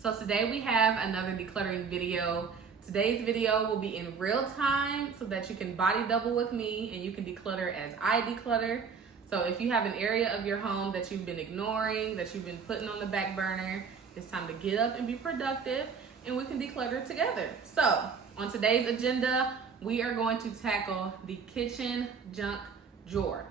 So today we have another decluttering video. Today's video will be in real time so that you can body double with me and you can declutter as I declutter. So if you have an area of your home that you've been ignoring, that you've been putting on the back burner, it's time to get up and be productive and we can declutter together. So on today's agenda, we are going to tackle the kitchen junk drawer.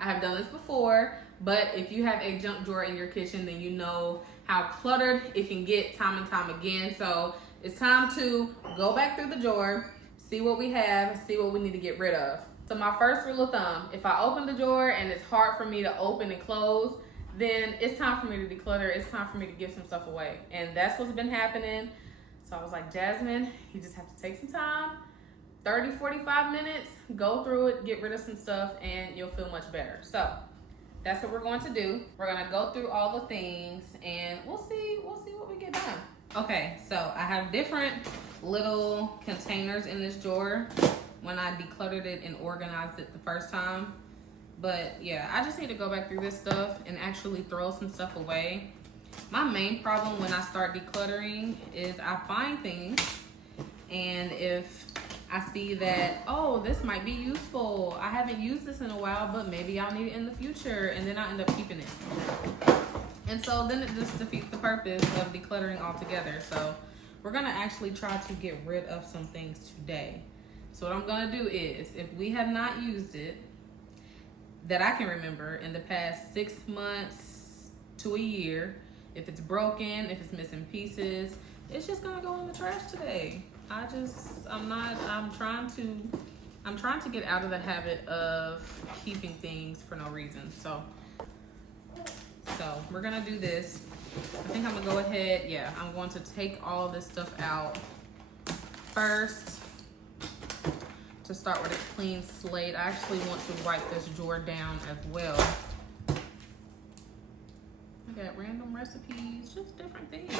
I have done this before, but if you have a junk drawer in your kitchen, then you know how cluttered it can get time and time again. So it's time to go back through the drawer, see what we have, see what we need to get rid of. So my first rule of thumb, if I open the drawer and it's hard for me to open and close, then it's time for me to declutter. It's time for me to give some stuff away. And that's what's been happening. So I was like, Jasmine, you just have to take some time, 30, 45 minutes, go through it, get rid of some stuff, and you'll feel much better. So that's what we're going to do. We're gonna go through all the things and we'll see what we get done. Okay, so I have different little containers in this drawer when I decluttered it and organized it the first time. But yeah, I just need to go back through this stuff and actually throw some stuff away. My main problem when I start decluttering is I find things, and if I see that, oh, this might be useful, I haven't used this in a while, but maybe I'll need it in the future, and then I end up keeping it. And so then it just defeats the purpose of decluttering altogether. So we're gonna actually try to get rid of some things today. So what I'm gonna do is, if we have not used it, that I can remember in the past 6 months to a year, if it's broken, if it's missing pieces, it's just gonna go in the trash today. I'm trying to get out of the habit of keeping things for no reason. So we're gonna do this. I think I'm gonna go ahead, I'm going to take all this stuff out first to start with a clean slate. I actually want to wipe this drawer down as well. I got random recipes, just different things.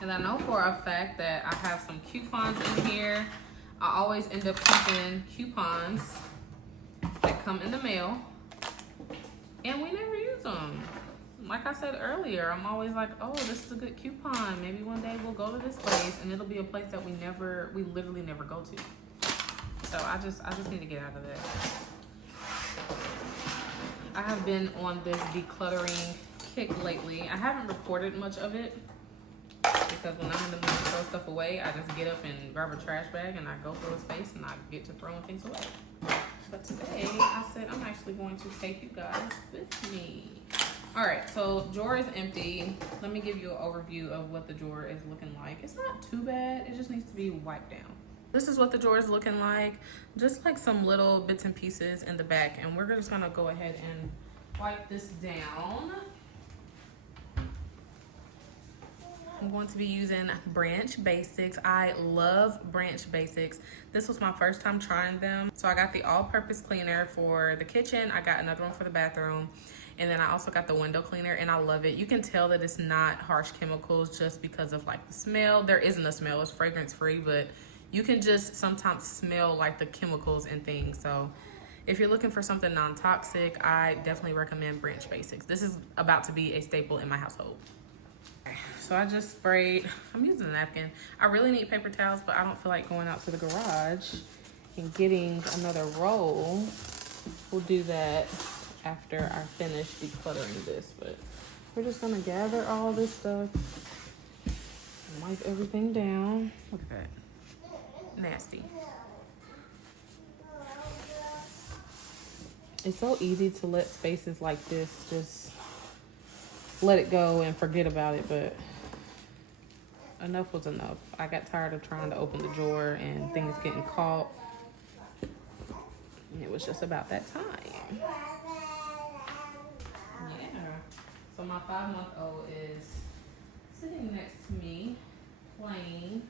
And I know for a fact that I have some coupons in here. I always end up keeping coupons that come in the mail, and we never use them. Like I said earlier, I'm always like, oh, this is a good coupon. Maybe one day we'll go to this place, and it'll be a place that we literally never go to. So I just need to get out of that. I have been on this decluttering kick lately. I haven't recorded much of it because when I'm in the mood to throw stuff away, I just get up and grab a trash bag and I go through a space and I get to throwing things away. But today I said I'm actually going to take you guys with me. All right, so drawer is empty. Let me give you an overview of what the drawer is looking like. It's not too bad, it just needs to be wiped down. This is what the drawer is looking like, just like some little bits and pieces in the back, and we're just gonna go ahead and wipe this down. I'm going to be using Branch Basics. I love Branch Basics. This was my first time trying them. So I got the all-purpose cleaner for the kitchen. I got another one for the bathroom. And then I also got the window cleaner, and I love it. You can tell that it's not harsh chemicals just because of like the smell. There isn't a smell, it's fragrance free, but you can just sometimes smell like the chemicals and things. So if you're looking for something non-toxic, I definitely recommend Branch Basics. This is about to be a staple in my household. So I just sprayed, I'm using a napkin. I really need paper towels, but I don't feel like going out to the garage and getting another roll. We'll do that after I finish decluttering this, but we're just gonna gather all this stuff and wipe everything down. Look at that, nasty. It's so easy to let spaces like this just let it go and forget about it, but enough was enough. I got tired of trying to open the drawer and things getting caught. And it was just about that time. Yeah. So my 5-month-old is sitting next to me, playing.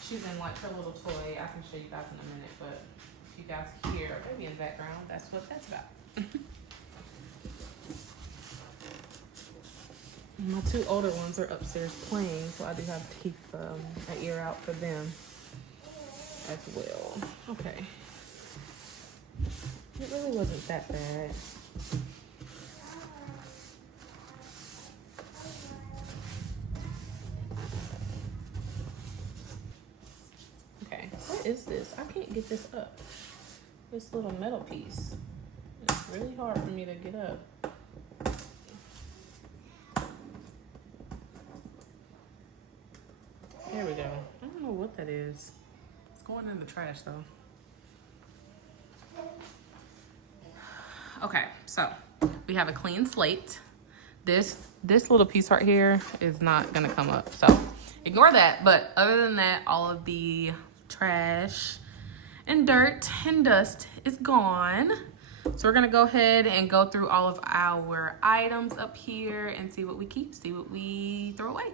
She's in like her little toy. I can show you guys in a minute, but if you guys hear a baby in the background, that's what that's about. My 2 older ones are upstairs playing, so I do have to keep an ear out for them as well. Okay. It really wasn't that bad. What is this? I can't get this up. This little metal piece. It's really hard for me to get up. There we go. I don't know what that is. It's going in the trash though. Okay, so we have a clean slate. This little piece right here is not gonna come up, so ignore that. But other than that, all of the trash and dirt and dust is gone. So we're gonna go ahead and go through all of our items up here and see what we keep, see what we throw away.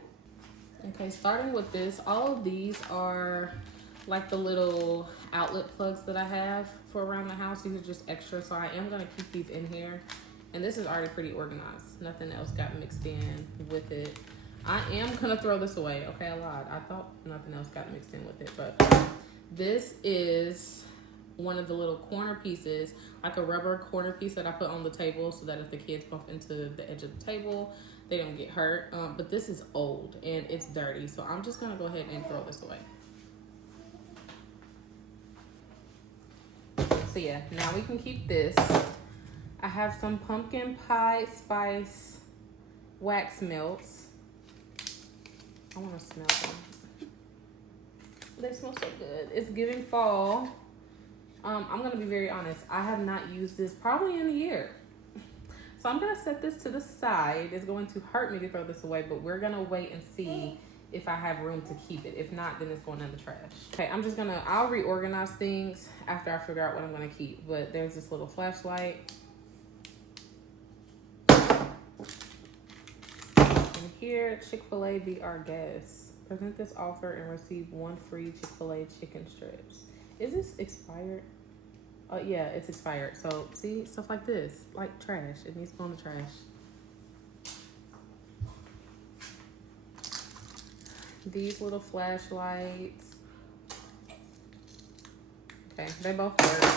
Okay, starting with this, all of these are like the little outlet plugs that I have for around the house. These are just extra, so I am gonna keep these in here. And this is already pretty organized. Nothing else got mixed in with it. I am gonna throw this away. Okay, I lied. I thought nothing else got mixed in with it, but this is one of the little corner pieces, like a rubber corner piece that I put on the table so that if the kids bump into the edge of the table, they don't get hurt. But this is old and it's dirty, so I'm just gonna go ahead and throw this away. So yeah, now we can keep this. I have some pumpkin pie spice wax melts. I want to smell them. They smell so good. It's giving fall. I'm going to be very honest. I have not used this probably in a year. So I'm going to set this to the side. It's going to hurt me to throw this away, but we're going to wait and see if I have room to keep it. If not, then it's going in the trash. Okay, I'll reorganize things after I figure out what I'm going to keep. But there's this little flashlight. And here, Chick-fil-A be our guest. Present this offer and receive 1 free Chick-fil-A chicken strips. Is this expired? Yeah, it's expired. So see, stuff like this, like trash. It needs to go in the trash. These little flashlights. Okay, they both work.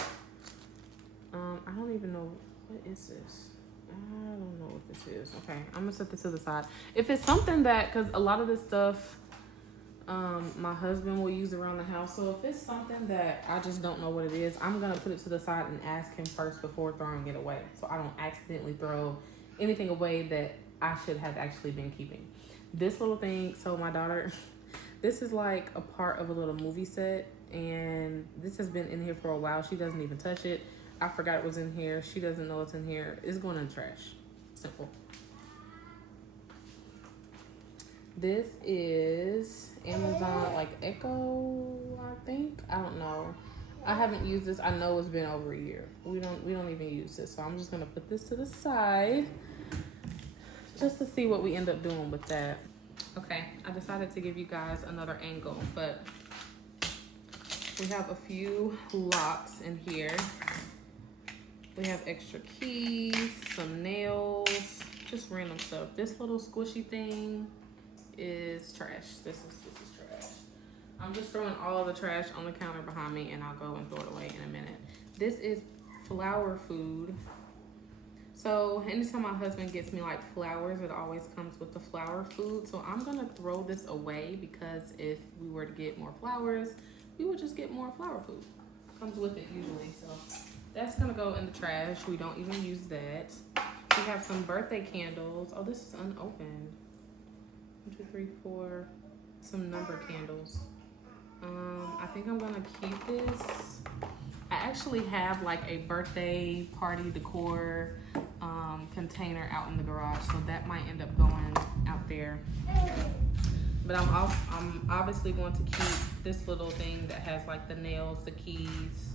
I don't even know, what is this? I don't know what this is. Okay, I'm gonna set this to the side. If it's something that, cause a lot of this stuff, my husband will use around the house. So if it's something that I just don't know what it is, I'm gonna put it to the side and ask him first before throwing it away. So I don't accidentally throw anything away that I should have actually been keeping. This little thing, so my daughter, this is like a part of a little movie set, and this has been in here for a while. She doesn't even touch it. I forgot it was in here. She doesn't know it's in here. It's going in the trash. Simple. This is Amazon like Echo, I think. I don't know. I haven't used this. I know it's been over a year. We don't even use this. So I'm just gonna put this to the side just to see what we end up doing with that. Okay, I decided to give you guys another angle, but we have a few locks in here. We have extra keys, some nails, just random stuff. This little squishy thing is trash. This is trash. I'm just throwing all the trash on the counter behind me, and I'll go and throw it away in a minute. This is flower food. So anytime my husband gets me like flowers, it always comes with the flower food. So I'm gonna throw this away because if we were to get more flowers, we would just get more flower food. Comes with it usually, so that's gonna go in the trash. We don't even use that. We have some birthday candles. Oh, this is unopened. 1, 2, 3, 4. Some number candles. I think I'm gonna keep this. I actually have like a birthday party decor container out in the garage, so that might end up going out there. But I'm obviously going to keep this little thing that has like the nails, the keys,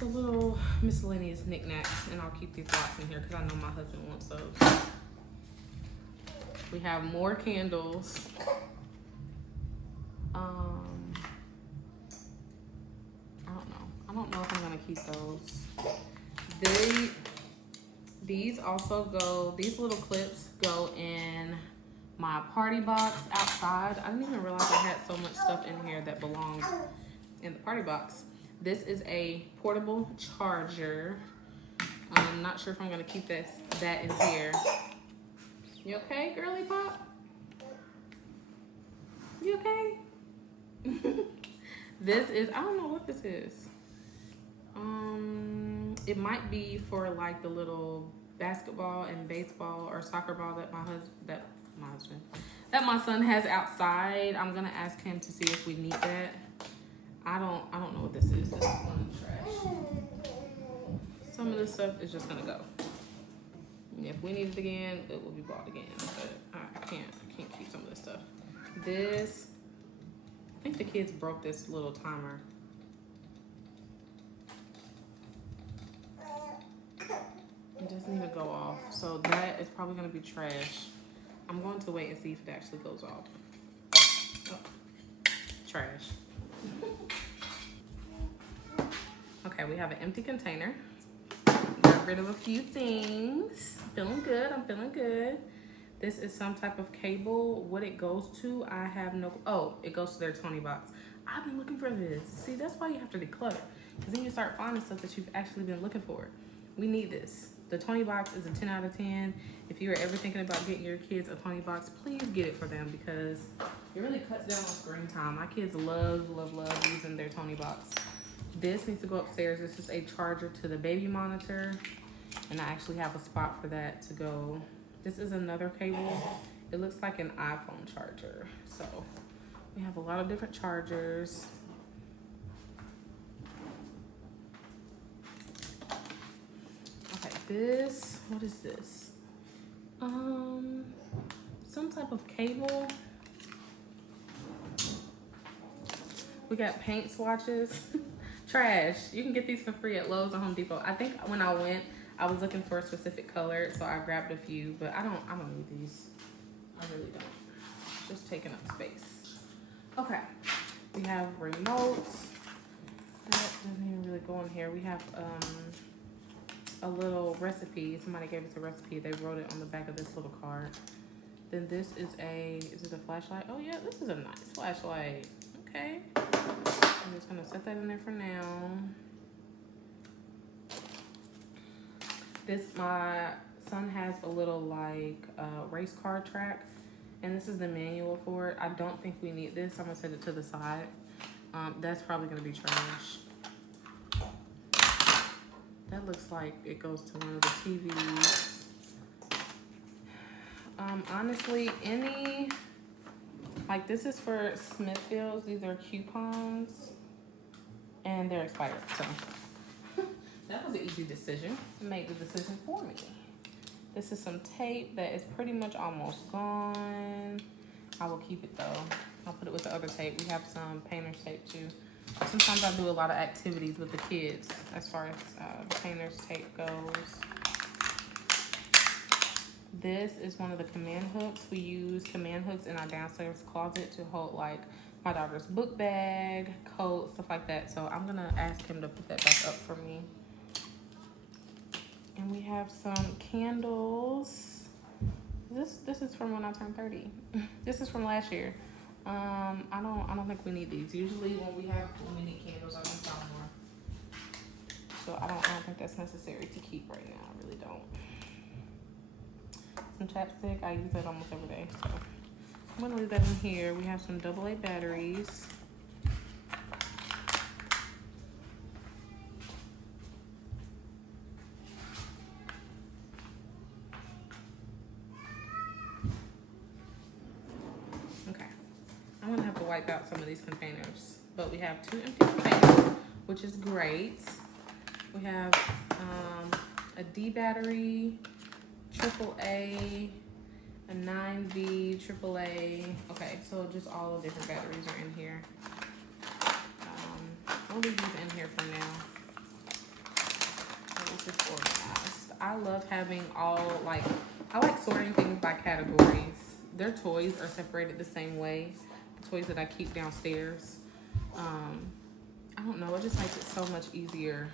the little miscellaneous knickknacks, and I'll keep these boxes in here because I know my husband wants those. We have more candles. I don't know if I'm gonna keep those. These also go, these little clips go in my party box outside. I didn't even realize I had so much stuff in here that belongs in the party box. This is a portable charger. I'm not sure if I'm gonna keep that in here. You okay, girly pop? You okay? This is, I don't know what this is. It might be for like the little basketball and baseball or soccer ball that my son has outside. I'm gonna ask him to see if we need that. I don't know what this is. This is one in the trash. Some of this stuff is just gonna go. If we need it again, it will be bought again. But I can't keep some of this stuff. This, I think the kids broke this little timer. It doesn't even go off, so that is probably gonna be trash. I'm going to wait and see if it actually goes off. Oh, trash. Okay, we have an empty container. Got rid of a few things. Feeling good, I'm feeling good. This is some type of cable. What it goes to, I have no, oh, it goes to their Tony box. I've been looking for this. See, that's why you have to declutter, because then you start finding stuff that you've actually been looking for. We need this. The Tony box is a 10 out of 10. If you're ever thinking about getting your kids a Tony box, please get it for them, because it really cuts down on screen time. My kids love using their Tony box. This needs to go upstairs. This is a charger to the baby monitor, and I actually have a spot for that to go. This is another cable. It looks like an iPhone charger. So we have a lot of different chargers. Okay, this, what is this? Some type of cable. We got paint swatches. Trash. You can get these for free at Lowe's or Home Depot. I think when I went, I was looking for a specific color, so I grabbed a few, but I don't need these. I really don't. Just taking up space. Okay. We have remotes. That doesn't even really go in here. We have a little recipe. Somebody gave us a recipe. They wrote it on the back of this little card. Then this is it a flashlight? Oh yeah, this is a nice flashlight. Okay. I'm just gonna set that in there for now. This, my son has a little like race car track, and this is the manual for it. I don't think we need this. I'm gonna set it to the side. That's probably gonna be trash. That looks like it goes to one of the TVs. Honestly, like this is for Smithfields. These are coupons, and they're expired, so. That was an easy decision. It made the decision for me. This is some tape that is pretty much almost gone. I will keep it though. I'll put it with the other tape. We have some painter's tape too. Sometimes I do a lot of activities with the kids as far as painter's tape goes. This is one of the command hooks. We use command hooks in our downstairs closet to hold like my daughter's book bag, coat, stuff like that. So I'm gonna ask him to put that back up for me. And we have some candles. This is from when I turned 30. This is from last year. I don't think we need these. Usually when we need candles, I don't find more. So I don't think that's necessary to keep right now. I really don't. Some chapstick. I use that almost every day. So I'm gonna leave that in here. We have some AA batteries. I'm gonna have to wipe out some of these containers, but we have 2 empty containers, which is great. We have a D battery, AAA, a 9V, AAA. Okay, so just all the different batteries are in here. We'll leave these in here for now. So it's just organized. I love having I like sorting things by categories. Their toys are separated the same way. Toys that I keep downstairs. I don't know, it just makes it so much easier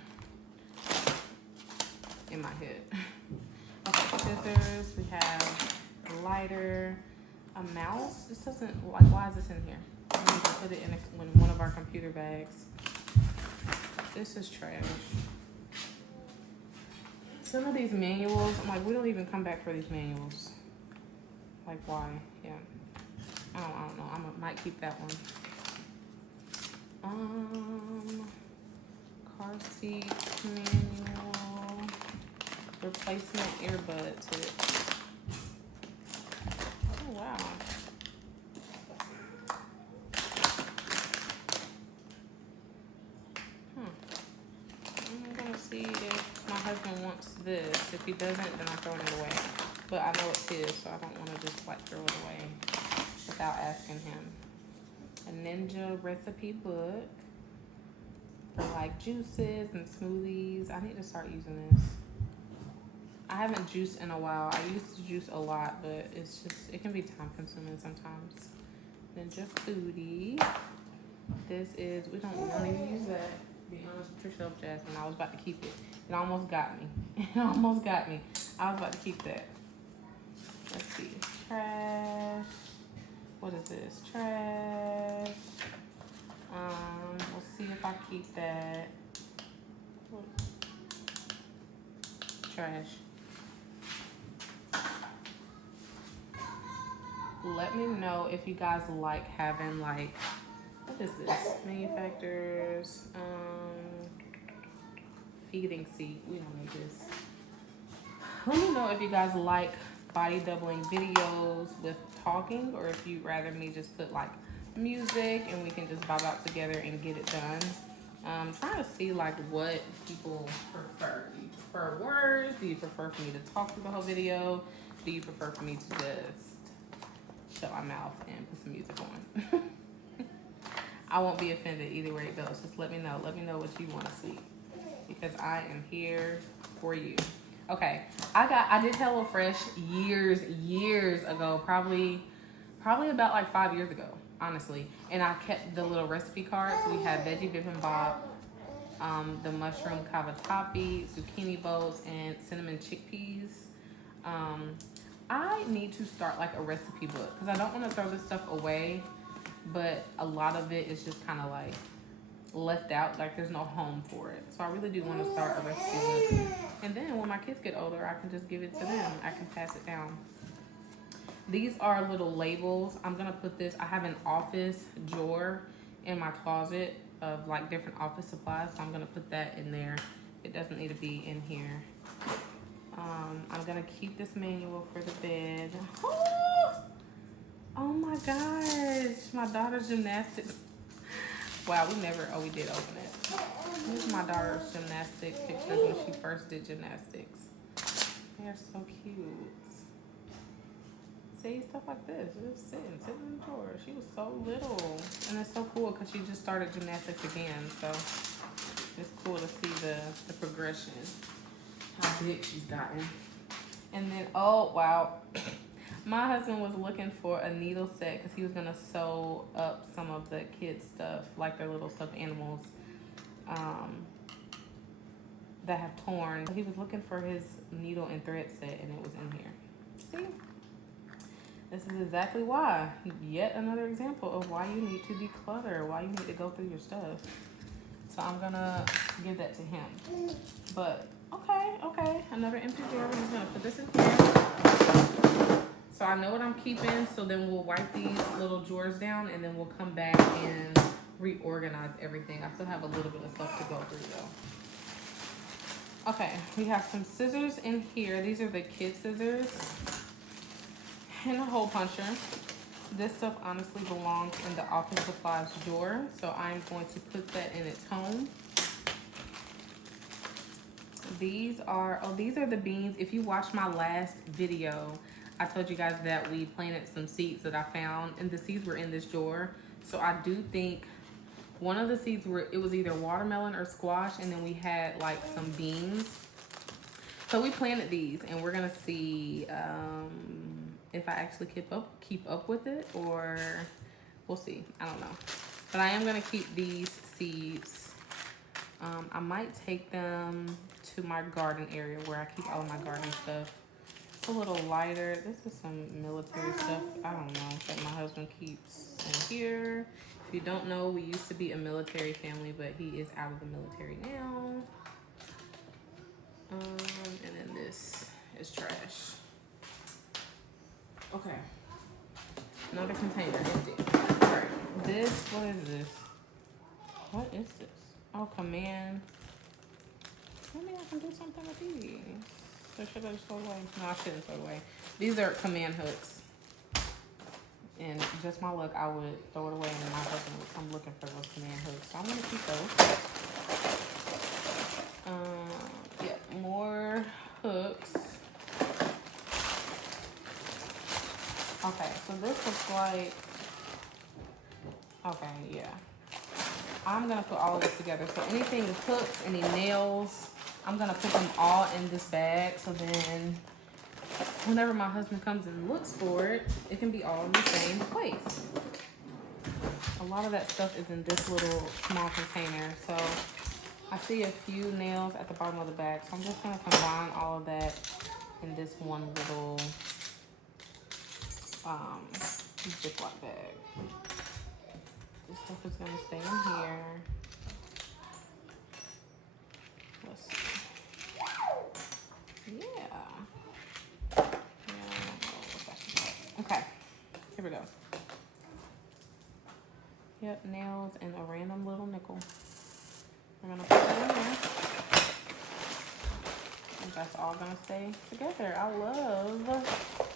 in my head. Okay, scissors, we have a lighter, a mouse. This doesn't, why is this in here? I need to put it in one of our computer bags. This is trash. Some of these manuals, I'm like, we don't even come back for these manuals. Like, why? Yeah. I don't know. I might keep that one. Car seat manual, replacement earbud tips. Oh wow. I'm gonna see if my husband wants this. If he doesn't, then I'm throwing it away. But I know it's his, so I don't want to just like throw it away without asking him. A Ninja recipe book for like juices and smoothies. I need to start using this. I haven't juiced in a while. I used to juice a lot, but it's just, it can be time consuming sometimes. Ninja foodie. This is, we don't even use that. To be honest with yourself, Jasmine, I was about to keep it. It almost got me. It almost got me. I was about to keep that. Let's see. Trash. What is this? Trash. We'll see if I keep that. Trash. Let me know if you guys like having like, what is this? Manufacturers, feeding seat. We don't need this. Let me know if you guys like body doubling videos with talking, or if you'd rather me just put like music and we can just vibe out together and get it done. I'm trying to see like what people prefer. Do you prefer words? Do you prefer for me to talk through the whole video? Do you prefer for me to just shut my mouth and put some music on? I won't be offended either way it goes. Just let me know. Let me know what you want to see, because I am here for you. Okay, I did HelloFresh years ago, probably about like 5 years ago, honestly. And I kept the little recipe cards. We had veggie bibimbap, the mushroom cavatappi, zucchini bowls, and cinnamon chickpeas. I need to start like a recipe book, because I don't want to throw this stuff away, but a lot of it is just kind of like left out, like there's no home for it. So I really do want to start a recipe book, and then when my kids get older, I can just give it to them. I can pass it down. These are little labels. I'm gonna put this, I have an office drawer in my closet of like different office supplies, so I'm gonna put that in there. It doesn't need to be in here. I'm gonna keep this manual for the bed. Oh my gosh, my daughter's gymnastics. Wow, we did open it. Here's my daughter's gymnastic pictures when she first did gymnastics. They're so cute. See, stuff like this, just sitting in the drawer. She was so little, and it's so cool because she just started gymnastics again, so it's cool to see the progression, how big she's gotten. And then, oh wow, my husband was looking for a needle set because he was gonna sew up some of the kids' stuff, like their little stuffed animals that have torn. He was looking for his needle and thread set, and it was in here. See? This is exactly why. Yet another example of why you need to declutter, why you need to go through your stuff. So I'm gonna give that to him. But okay, another empty drawer. I'm just gonna put this in here. So I know what I'm keeping, so then we'll wipe these little drawers down, and then we'll come back and reorganize everything. I still have a little bit of stuff to go through though. Okay, we have some scissors in here. These are the kid scissors. And a hole puncher. This stuff honestly belongs in the office supplies drawer, so I'm going to put that in its home. These are the beans. If you watched my last video, I told you guys that we planted some seeds that I found, and the seeds were in this drawer. So I do think one of the seeds it was either watermelon or squash, and then we had like some beans. So we planted these, and we're gonna see if I actually keep up with it, or we'll see. I don't know. But I am gonna keep these seeds. I might take them to my garden area where I keep all of my garden stuff. It's a little lighter. This is some military stuff, I don't know, that my husband keeps in here. If you don't know, we used to be a military family, but he is out of the military now. And then this is trash. Okay. Another container empty. All right. What is this? What is this? Oh, command. Maybe I can do something with these. So should I just throw it away? No, I shouldn't throw it away. These are command hooks. And just my luck, I would throw it away and my husband would come looking for those command hooks. So I'm gonna keep those. Yeah, more hooks. Okay, so this looks like, okay, yeah. I'm gonna put all of this together. So anything with hooks, any nails, I'm gonna put them all in this bag. So then whenever my husband comes and looks for it, it can be all in the same place. A lot of that stuff is in this little small container. So I see a few nails at the bottom of the bag. So I'm just gonna combine all of that in this one little Ziploc bag. This stuff is gonna stay in here. Let's see. Yeah. Okay, here we go. Yep, nails and a random little nickel. We're gonna put that in there. And that's all gonna stay together. I love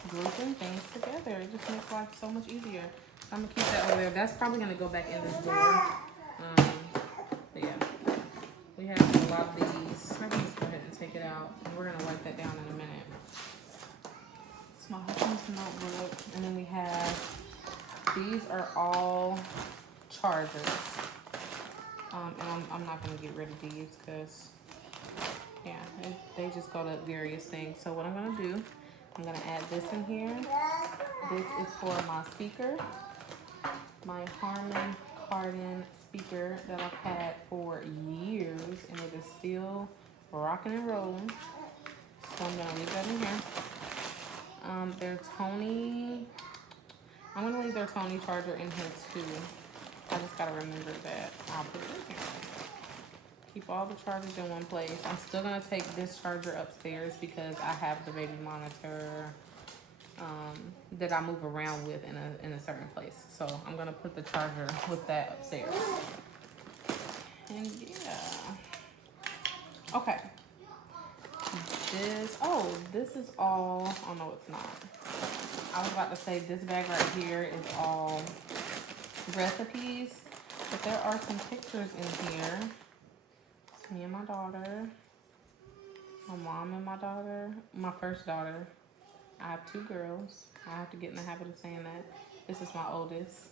grouping things together. It just makes life so much easier. I'm gonna keep that over there. That's probably gonna go back in this drawer. But yeah, we have a lot of these. I can just go ahead and take it out. And we're gonna wipe that down in a minute. It's my husband's notebook. And then we have, these are all chargers. And I'm not gonna get rid of these because, yeah, they just go to various things. So what I'm gonna do, I'm gonna add this in here. This is for my speaker, my Harman Kardon speaker that I've had for years, and it is still rocking and rolling. So I'm gonna leave that in here. Their Tony, I'm gonna leave their Tony charger in here too. I just gotta remember that I'll put it in here. Keep all the chargers in one place. I'm still gonna take this charger upstairs because I have the baby monitor that I move around with in a certain place. So I'm gonna put the charger with that upstairs. And yeah. Okay. This is all, oh no it's not. I was about to say this bag right here is all recipes, but there are some pictures in here. It's me and my daughter, my mom and my daughter, my first daughter. I have 2 girls. I have to get in the habit of saying that. This is my oldest.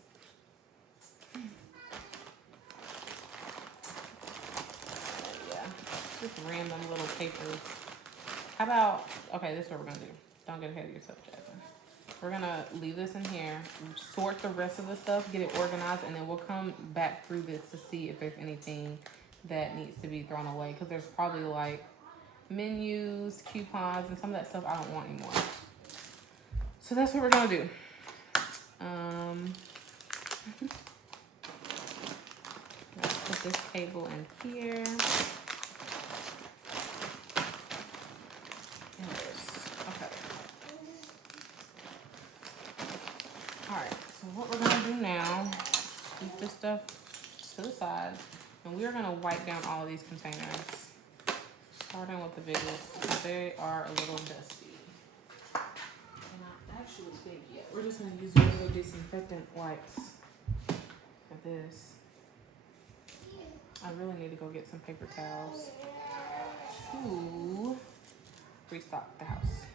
Yeah, just random little papers. How about, okay, this is what we're gonna do. Don't get ahead of yourself, Jasmine. We're gonna leave this in here, sort the rest of the stuff, get it organized, and then we'll come back through this to see if there's anything that needs to be thrown away. Because there's probably like menus, coupons, and some of that stuff I don't want anymore. So that's what we're gonna do. Let's put this cable in here. Okay. Alright, so what we're gonna do now, keep this stuff to the side, and we're gonna wipe down all of these containers. Starting with the biggest. They are a little dusty. And I actually think, yeah, we're just gonna use regular disinfectant wipes for this. I really need to go get some paper towels to restock the house.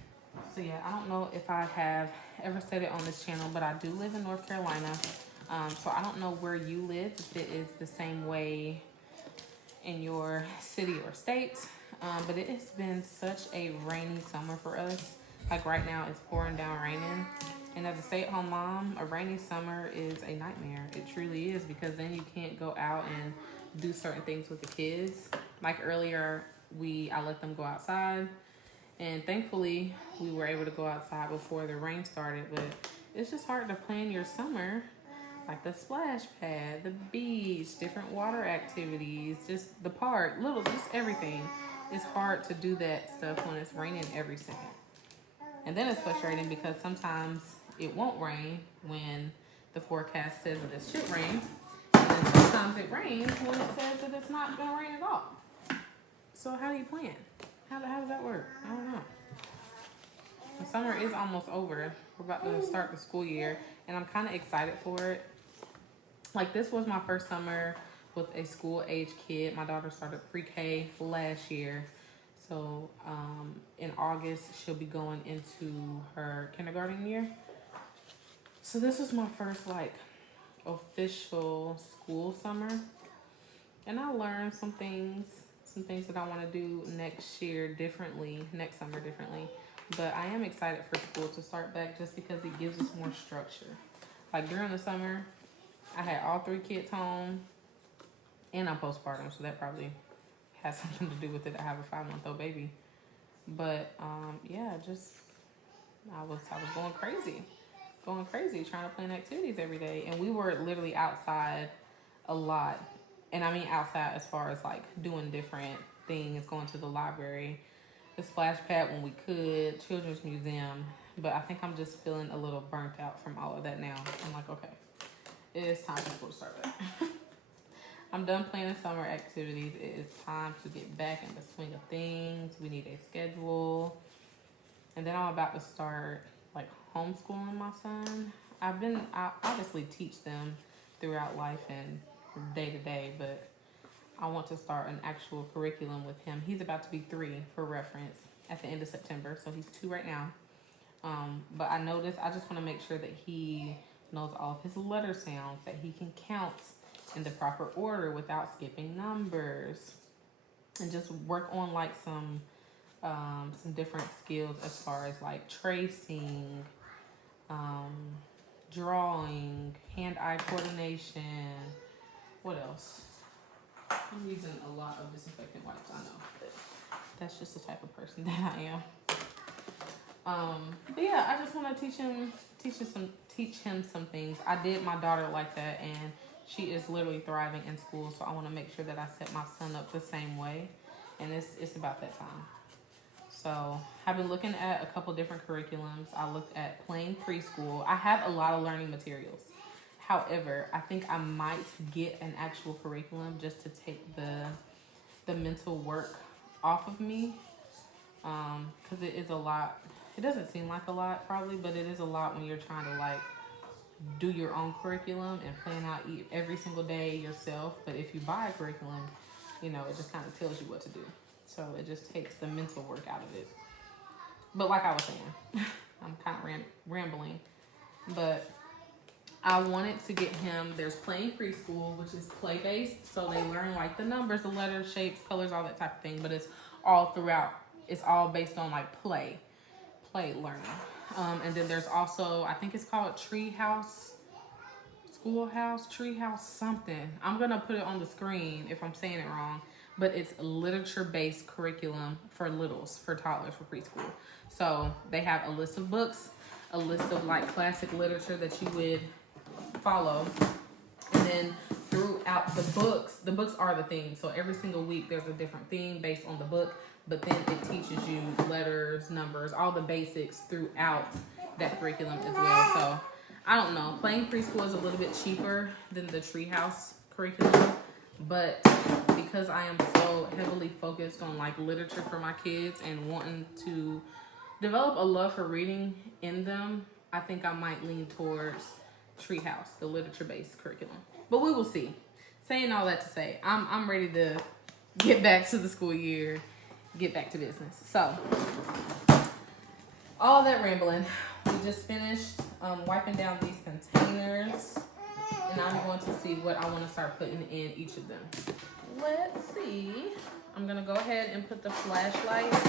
So yeah, I don't know if I have ever said it on this channel, but I do live in North Carolina. So I don't know where you live, if it is the same way in your city or state. But it has been such a rainy summer for us. Like right now, it's pouring down raining. And as a stay-at-home mom, a rainy summer is a nightmare. It truly is, because then you can't go out and do certain things with the kids. Like earlier, I let them go outside. And thankfully, we were able to go outside before the rain started. But it's just hard to plan your summer. Like the splash pad, the beach, different water activities, just the park, just everything. It's hard to do that stuff when it's raining every second. And then it's frustrating because sometimes it won't rain when the forecast says that it should rain. And then sometimes sometimes it rains when it says that it's not gonna rain at all. So how do you plan? How does that work? I don't know. The summer is almost over. We're about to start the school year, and I'm kind of excited for it. Like, this was my first summer with a school-age kid. My daughter started pre-K last year. So in August, she'll be going into her kindergarten year. So this was my first, like, official school summer. And I learned some things that I want to do next summer differently. But I am excited for school to start back just because it gives us more structure. Like, during the summer, I had all 3 kids home, and I'm postpartum, so that probably has something to do with it. I have a 5-month-old baby. But yeah, just I was going crazy trying to plan activities every day, and we were literally outside a lot. And I mean outside as far as like doing different things, going to the library, the splash pad when we could, children's museum. But I think I'm just feeling a little burnt out from all of that now. I'm like, okay, it is time for school to start back. I'm done planning summer activities. It is time to get back in the swing of things. We need a schedule. And then I'm about to start like homeschooling my son. I obviously teach them throughout life and day to day, but I want to start an actual curriculum with him. He's about to be 3 for reference at the end of September, so he's 2 right now. But I just want to make sure that he knows all of his letter sounds, that he can count in the proper order without skipping numbers, and just work on like some different skills as far as like tracing, drawing, hand-eye coordination. What else? I'm using a lot of disinfectant wipes, I know, but that's just the type of person that I am. But yeah, I just want to teach him some things. I did my daughter like that, and she is literally thriving in school, so I want to make sure that I set my son up the same way, and it's about that time. So I've been looking at a couple different curriculums. I looked at plain preschool. I have a lot of learning materials. However, I think I might get an actual curriculum just to take the mental work off of me, because it is a lot. It doesn't seem like a lot probably, but it is a lot when you're trying to like do your own curriculum and plan out every single day yourself. But if you buy a curriculum, you know, it just kind of tells you what to do. So it just takes the mental work out of it. But like I was saying, I'm kind of rambling, but I wanted to get him, there's plain preschool, which is play-based. So they learn like the numbers, the letters, shapes, colors, all that type of thing. But it's all throughout. It's all based on like play learning. And then there's also, I think it's called Treehouse something. I'm going to put it on the screen if I'm saying it wrong. But it's a literature-based curriculum for littles, for toddlers, for preschool. So they have a list of books, a list of like classic literature that you would follow. And then throughout the books are the theme. So every single week there's a different theme based on the book. But then it teaches you letters, numbers, all the basics throughout that curriculum as well. So I don't know. Plain preschool is a little bit cheaper than the Treehouse curriculum. But because I am so heavily focused on like literature for my kids and wanting to develop a love for reading in them, I think I might lean towards Treehouse, the literature-based curriculum. But we will see. Saying all that to say, I'm ready to get back to the school year, get back to business. So, all that rambling, we just finished wiping down these containers, and I'm going to see what I want to start putting in each of them. Let's see. I'm going to go ahead and put the flashlights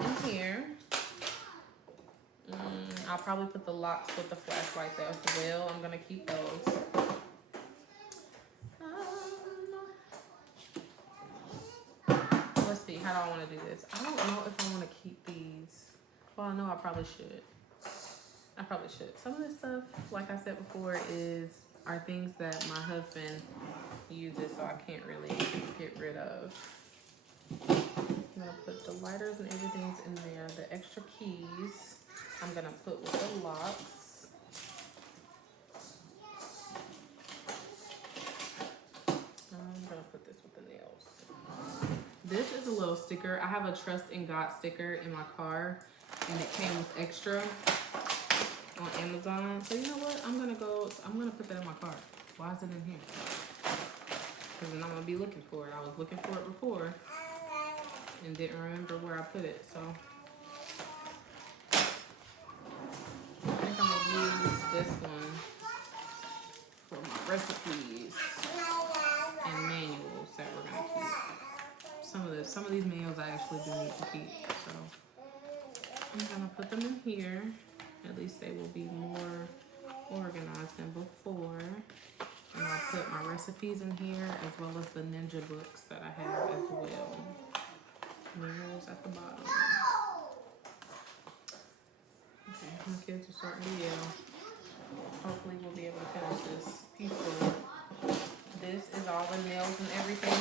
in here. I'll probably put the locks with the flashlights as well. I'm going to keep those. Let's see. How do I want to do this? I don't know if I want to keep these. Well, I know I probably should. Some of this stuff, like I said before, are things that my husband uses, so I can't really get rid of. I'm going to put the lighters and everything in there. The extra keys I'm going to put with the locks. This is a little sticker. I have a Trust in God sticker in my car, and it came with extra on Amazon. So you know what? I'm gonna put that in my car. Why is it in here? Because then I'm gonna be looking for it. I was looking for it before and didn't remember where I put it. So I think I'm gonna use this one for my recipes and manuals that we're gonna keep. Some of these manuals I actually do need to keep. So I'm gonna put them in here. At least they will be more organized than before. And I'll put my recipes in here as well as the ninja books that I have as well. Manuals at the bottom. Okay, my kids are starting to yell. Hopefully we'll be able to finish this peacefully. This is all the nails and everything.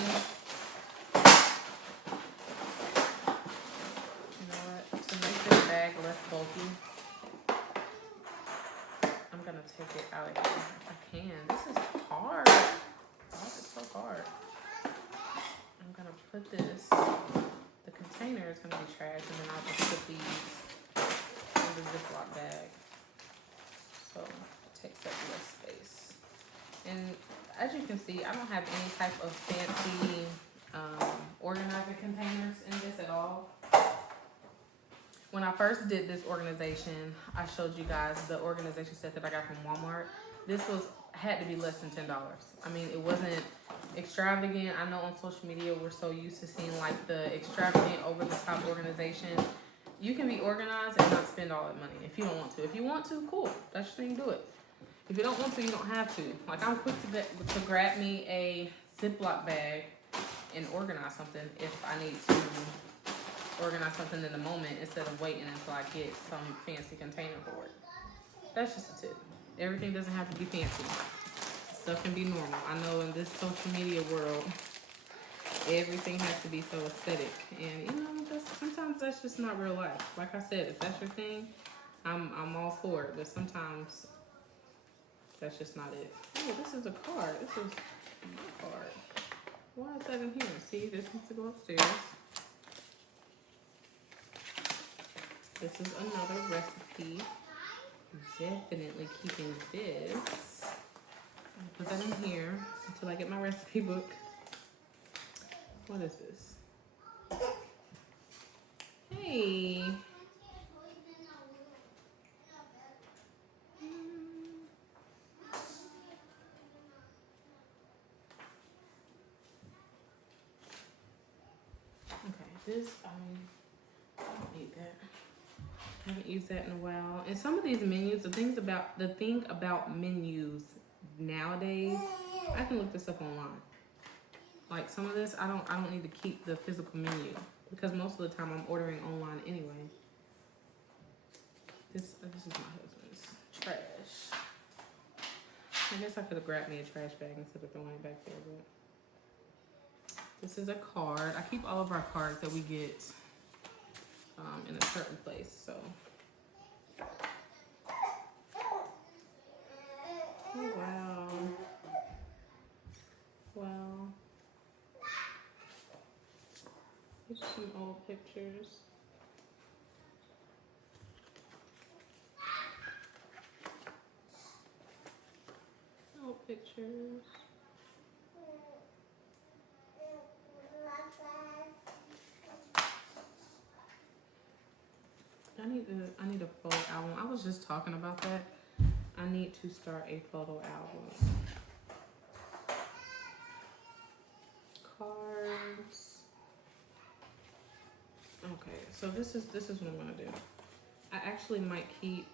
You know what? To make this bag less bulky, I'm gonna take it out of here if I can. This is hard. Why is it so hard? I'm gonna put this. The container is gonna be trash, and then I'll just put these in the Ziploc bag. So it takes up less space. And as you can see, I don't have any type of fancy organizer containers in this at all. When I first did this organization, I showed you guys the organization set that I got from Walmart. This had to be less than $10. I mean, it wasn't extravagant. I know on social media we're so used to seeing like the extravagant, over the top organization. You can be organized and not spend all that money if you don't want to. If you want to, cool. That's your thing, do it. If you don't want to, you don't have to. Like, I'm quick to grab me a Ziploc bag and organize something if I need to organize something in the moment instead of waiting until I get some fancy container for it. That's just a tip. Everything doesn't have to be fancy. Stuff can be normal. I know in this social media world, everything has to be so aesthetic. And you know, sometimes that's just not real life. Like I said, if that's your thing, I'm all for it. But sometimes that's just not it. Oh, this is a card. This is my card. Why is that in here? See, this needs to go upstairs. This is another recipe. Definitely keeping this. I'll put that in here until I get my recipe book. What is this? Hey. Okay, this, I don't need that. I haven't used that in a while. And some of these menus, the thing about menus nowadays, I can look this up online. Like some of this, I don't need to keep the physical menu because most of the time I'm ordering online anyway. This is my husband's trash. I guess I could have grabbed me a trash bag instead of throwing it back there, but this is a card. I keep all of our cards that we get in a certain place, so. Oh, wow. Wow. Here's some old pictures. Old pictures. I need a photo album. I was just talking about that. I need to start a photo album. Cards. Okay, so this is what I'm gonna do. I actually might keep.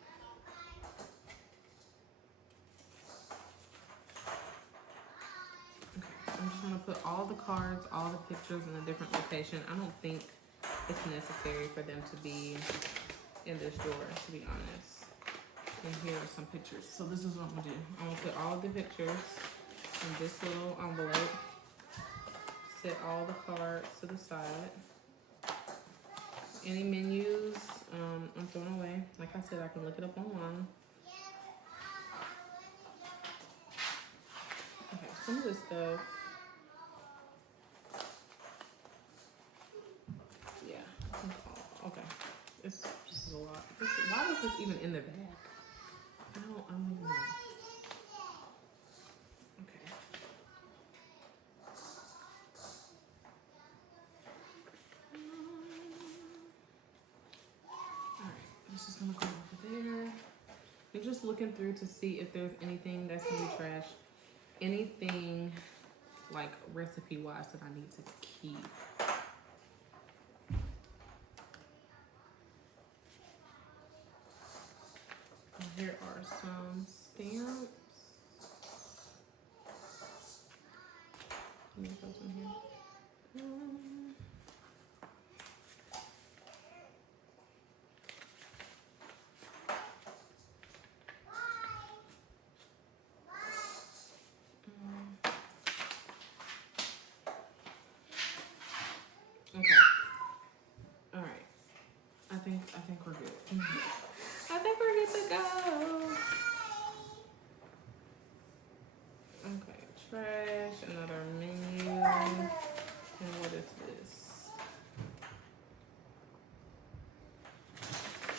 Okay, I'm just gonna put all the cards, all the pictures in a different location. I don't think it's necessary for them to be in this drawer, to be honest. And here are some pictures. So this is what I'm gonna do. I'm gonna put all the pictures in this little envelope. Set all the cards to the side. Any menus, I'm throwing away. Like I said, I can look it up online. Okay, some of this stuff. lot. Why was this even in the bag? I don't even know. Okay. Alright, this is gonna go over there. I'm just looking through to see if there's anything that's gonna be trash. Anything like recipe wise that I need to keep. Here are some stamps. Let me put them here. Okay. All right. I think we're good. I think we're good to go. Okay, trash, another menu. And what is this?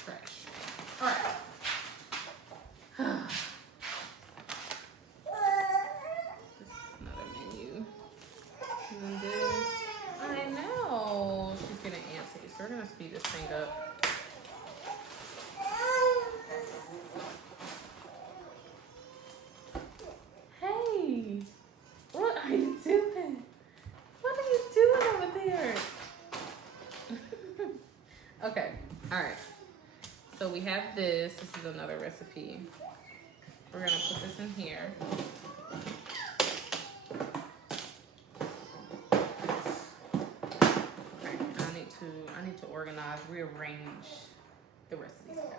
Trash. All right. This is another menu. And then this. I know. She's getting antsy, so we're gonna speed this thing up. What are you doing? What are you doing over there? Okay, all right. So we have this. This is another recipe. We're gonna put this in here. Okay, I need to organize, rearrange the rest of these packs.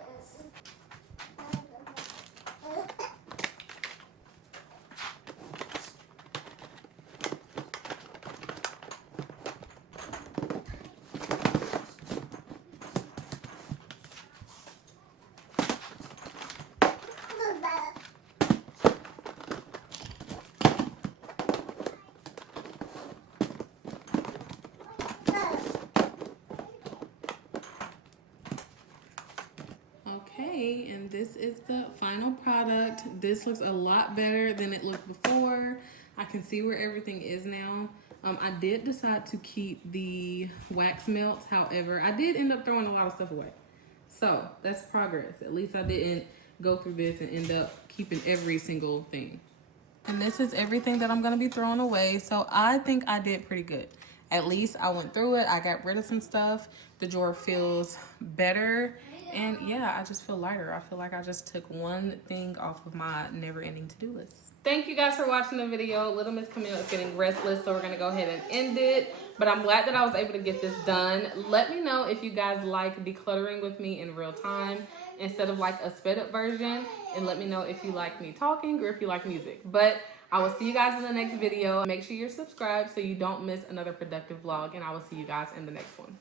Okay, and this is the final product. This looks a lot better than it looked before. I can see where everything is now. I did decide to keep the wax melts. However, I did end up throwing a lot of stuff away. So that's progress. At least I didn't go through this and end up keeping every single thing. And this is everything that I'm gonna be throwing away. So I think I did pretty good. At least I went through it. I got rid of some stuff. The drawer feels better. And yeah, I just feel lighter. I feel like I just took one thing off of my never-ending to-do list. Thank you guys for watching the video. Little Miss Camille is getting restless, so we're gonna go ahead and end it. But I'm glad that I was able to get this done. Let me know if you guys like decluttering with me in real time instead of like a sped up version. And let me know if you like me talking or if you like music. But I will see you guys in the next video. Make sure you're subscribed so you don't miss another productive vlog. And I will see you guys in the next one.